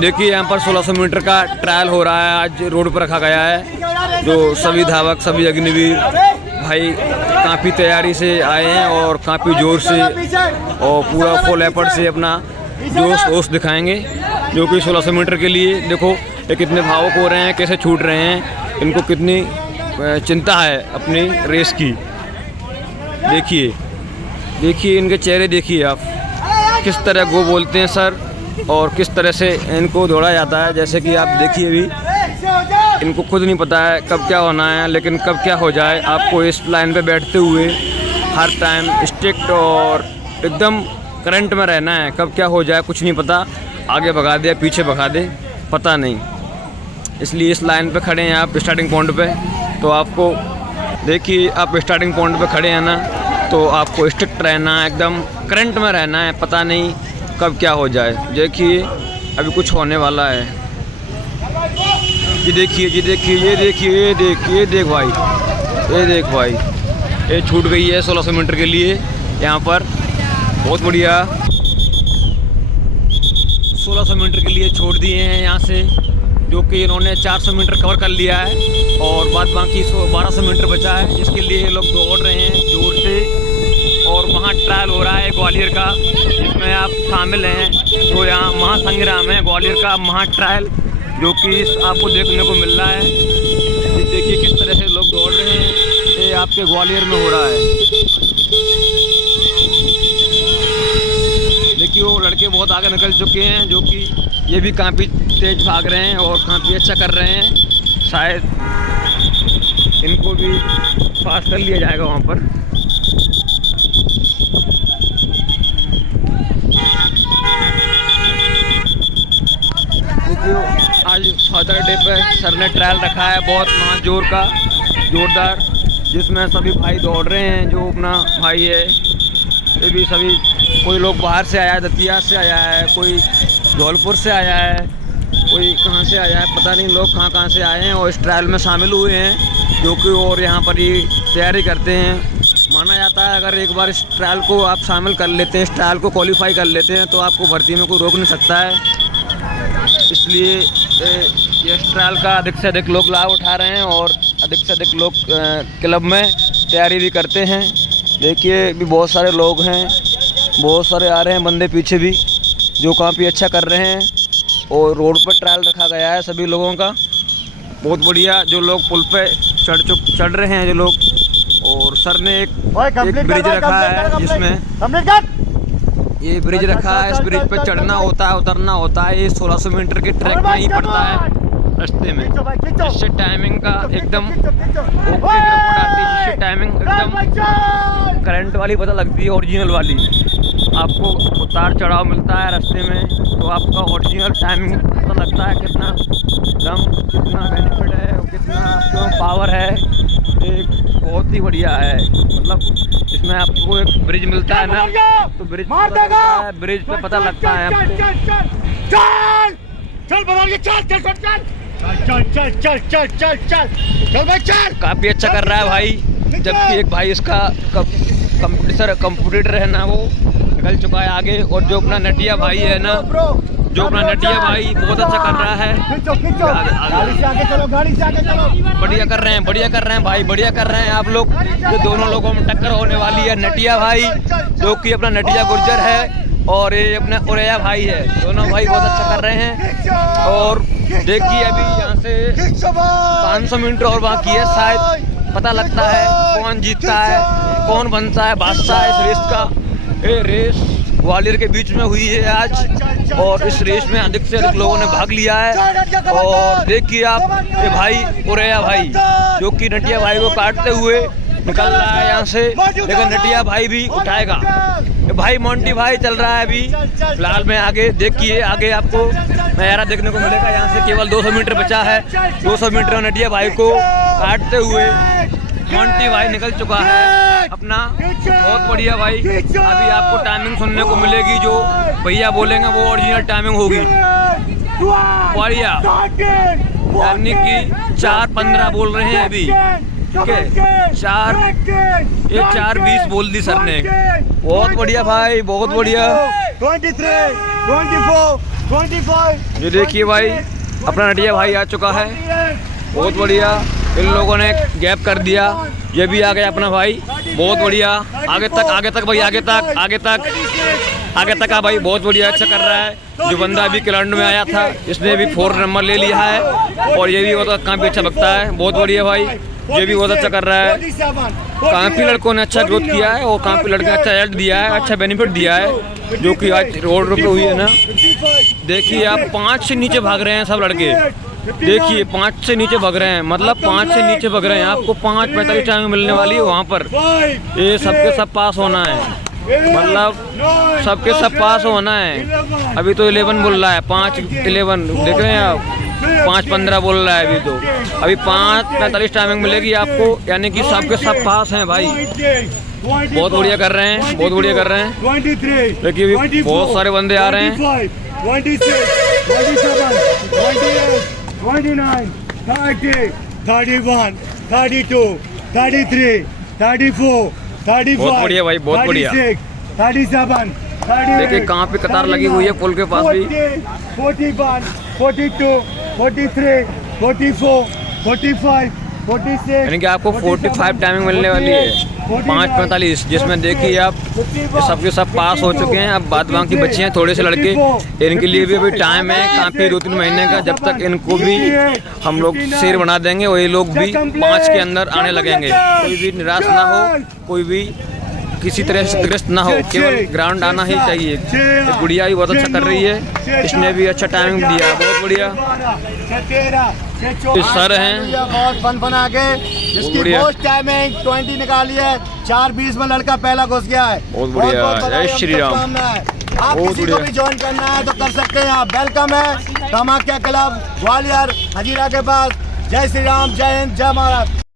देखिए यहाँ पर 1600 मीटर का ट्रायल हो रहा है, आज रोड पर रखा गया है। जो सभी धावक, सभी अग्निवीर भाई काफ़ी तैयारी से आए हैं और काफ़ी ज़ोर से और पूरा फुल एफर्ट से अपना जोश वोश दिखाएंगे। जो कि 1600 मीटर के लिए देखो ये कितने भावुक हो रहे हैं, कैसे छूट रहे हैं, इनको कितनी चिंता है अपनी रेस की। देखिए इनके चेहरे देखिए आप, किस तरह गो बोलते हैं सर और किस तरह से इनको दौड़ा जाता है। जैसे कि आप देखिए अभी इनको खुद नहीं पता है कब क्या होना है, लेकिन कब क्या हो जाए। आपको इस लाइन पे बैठते हुए हर टाइम स्ट्रिक्ट और एकदम करंट में रहना है। कब क्या हो जाए कुछ नहीं पता, आगे भगा दे पीछे भगा दे पता नहीं। इसलिए इस लाइन पे खड़े हैं आप स्टार्टिंग पॉइंट पे, तो आपको देखिए आप स्टार्टिंग पॉइंट पे खड़े हैं ना, तो आपको स्ट्रिक्ट रहना है, एकदम करंट में रहना है, पता नहीं कब क्या हो जाए। देखिए अभी कुछ होने वाला है। ये देखिए ये देख भाई, ये छूट गई है 1600 मीटर के लिए। यहाँ पर बहुत बढ़िया 1600 मीटर के लिए छोड़ दिए हैं यहाँ से, जो कि इन्होंने 400 मीटर कवर कर लिया है और बाद बाकी 1200 मीटर बचा है, जिसके लिए ये लोग दौड़ रहे हैं जोर से। और वहाँ ट्रायल हो रहा है ग्वालियर का, जिसमें आप शामिल हैं। तो यहाँ महासंग्राम है ग्वालियर का महा ट्रायल, जो कि आपको देखने को मिल रहा है। देखिए किस तरह से लोग दौड़ रहे हैं, ये आपके ग्वालियर में हो रहा है। देखिए वो लड़के बहुत आगे निकल चुके हैं, जो कि ये भी काफ़ी तेज भाग रहे हैं और काफ़ी अच्छा कर रहे हैं। शायद इनको भी पास कर लिया जाएगा वहाँ पर। आज फादर डे पे सर ने ट्रायल रखा है बहुत जोरदार, जिसमें सभी भाई दौड़ रहे हैं। जो अपना भाई है ये भी सभी, कोई लोग बाहर से आया है, दतिया से आया है, कोई धौलपुर से आया है, कोई कहाँ से आया है पता नहीं, लोग कहाँ से आए हैं और इस ट्रायल में शामिल हुए हैं, जो कि और यहाँ पर ये तैयारी करते हैं। माना जाता है अगर एक बार इस ट्रायल को आप शामिल कर लेते हैं, इस ट्रायल को क्वालिफाई कर लेते हैं, तो आपको भर्ती में कोई रोक नहीं सकता है। इसलिए ये ट्रायल का अधिक से अधिक लोग लाभ उठा रहे हैं और अधिक से अधिक लोग क्लब में तैयारी भी करते हैं। देखिए भी बहुत सारे लोग हैं, बहुत सारे आ रहे हैं बंदे पीछे भी, जो काफ़ी अच्छा कर रहे हैं। और रोड पर ट्रायल रखा गया है सभी लोगों का, बहुत बढ़िया। जो लोग पुल पे चढ़ रहे हैं जो लोग, और सर ने एक ब्रिज रखा है, जिसमें ये ब्रिज रखा है। इस ब्रिज पे चढ़ना होता है, उतरना होता है। ये 1600 मीटर के ट्रैक में ही पड़ता है रास्ते में, जिससे टाइमिंग का एकदम रिपोर्ट आती है, जिससे टाइमिंग एकदम करंट वाली पता लगती है, ओरिजिनल वाली। आपको उतार चढ़ाव मिलता है रास्ते में, तो आपका ओरिजिनल टाइमिंग पता लगता है, कितना दम, कितना बेनिफिट है, कितना आपको पावर है। एक बहुत ही बढ़िया है, मतलब इसमें आपको एक ब्रिज मिलता है ना, तो ब्रिज पे पता लगता है चल। काफी अच्छा कर रहा है भाई, जबकि एक भाई इसका कंप्यूटर है ना, वो निकल चुका है आगे। और जो अपना नटिया भाई है ना, बहुत अच्छा कर रहा है। बढ़िया कर रहे हैं भाई, बढ़िया कर रहे हैं आप लोग। ये दोनों लोगों में टक्कर होने वाली है। नटिया भाई जो कि अपना नटिया गुर्जर है, और ये अपना उरैया भाई है, दोनों भाई बहुत अच्छा कर रहे हैं। और देखिए अभी यहाँ से 500 मीटर और बाकी है, शायद पता लगता है कौन जीतता है, कौन बनता है बादशाह इस रेस का। ये रेस ग्वालियर के बीच में हुई है आज, और इस रेस में अधिक से अधिक लोगों ने भाग लिया है। और देखिए आप ये भाई उरैया भाई, जो कि नटिया भाई को काटते हुए निकल रहा है यहाँ से, लेकिन नटिया भाई भी उठाएगा। भाई मोंटी भाई चल रहा है अभी फिलहाल में आगे। देखिए आगे आपको नज़ारा देखने को मिलेगा। यहाँ से केवल 200 मीटर बचा है, 200 मीटर नटिया भाई को काटते हुए मोंटी भाई निकल चुका है अपना। बहुत बढ़िया भाई, अभी आपको टाइमिंग सुनने को मिलेगी, जो भैया बोलेंगे वो ओरिजिनल टाइमिंग होगी। बढ़िया, यानी कि 4:15 बोल रहे हैं अभी, ठीक है। 4:20 बोल दी सर ने। बहुत बढ़िया भाई, बहुत बढ़िया। 23, 24, 25, ये देखिए भाई, अपना नटिया भाई आ चुका है, बहुत बढ़िया। इन लोगों ने गैप कर दिया, ये भी आ गया अपना भाई, बहुत बढ़िया। आगे तक भाई, आगे तक भाई, बहुत बढ़िया, अच्छा कर रहा है। जो बंदा अभी किलांड में आया था, इसने भी 4 नंबर ले लिया है, और ये भी बहुत काफ़ी अच्छा बकता है, बहुत बढ़िया भाई, ये भी बहुत अच्छा कर रहा है। काफ़ी लड़कों ने अच्छा ग्रोथ किया है, और काफ़ी लड़के अच्छा रिजल्ट दिया है, अच्छा बेनिफिट दिया है, जो कि आज रोड पे हुई है ना। देखिए आप 5 से नीचे भाग रहे हैं सब लड़के, देखिए 5 से नीचे भाग रहे हैं, मतलब 5 से नीचे भाग रहे हैं। आपको 5:45 टाइम मिलने वाली है वहाँ पर। ये सबके सब पास होना है, मतलब सबके सब पास होना है। अभी तो 11 बोल रहा है, 5:11 देख रहे हैं आप, 5:15 बोल रहा है अभी तो। अभी 5:45 टाइमिंग मिलेगी आपको, यानी कि सबके सब पास हैं भाई। बहुत बढ़िया कर रहे हैं, बहुत बढ़िया कर रहे हैं। देखिए अभी बहुत सारे बंदे आ रहे हैं। 26, 27, 28, 29, 30, 31, 32, 33, 34, 35, बहुत बढ़िया भाई, बहुत बढ़िया। 36, 37, 38, देखिए कहाँ पे कतार लगी हुई है पुल के पास भी। 41, 42, 43, 44, 45, 46, यानी कि आपको 45 टाइमिंग मिलने वाली है, 5:45, जिसमें देखिए आप ये सबके सब पास हो चुके हैं। अब बाद बाकी बच्चे हैं थोड़े से लड़के, इनके लिए भी अभी टाइम है काफ़ी, 2-3 महीने का, जब तक इनको भी हम लोग शेर बना देंगे, वही लोग भी 5 के अंदर आने लगेंगे। कोई भी निराश ना हो, कोई भी किसी तरह से ग्रस्त ना हो, केवल ग्राउंड आना ही चाहिए। ये गुड़िया भी बहुत अच्छा कर रही है, इसने भी अच्छा टाइमिंग दिया, बहुत बढ़िया। सर हैं, बहुत फन बना के इसकी पोस्ट टाइमिंग 20 निकाली है, 4:20 में लड़का पहला घुस गया है। बहुत बढ़िया, जय श्री राम। आप किसी को भी ज्वाइन करना है तो कर सकते हैं, आप वेलकम है। कामाख्या क्लब ग्वालियर हजीरा के पास। जय श्री राम, जय हिंद, जय महाराज।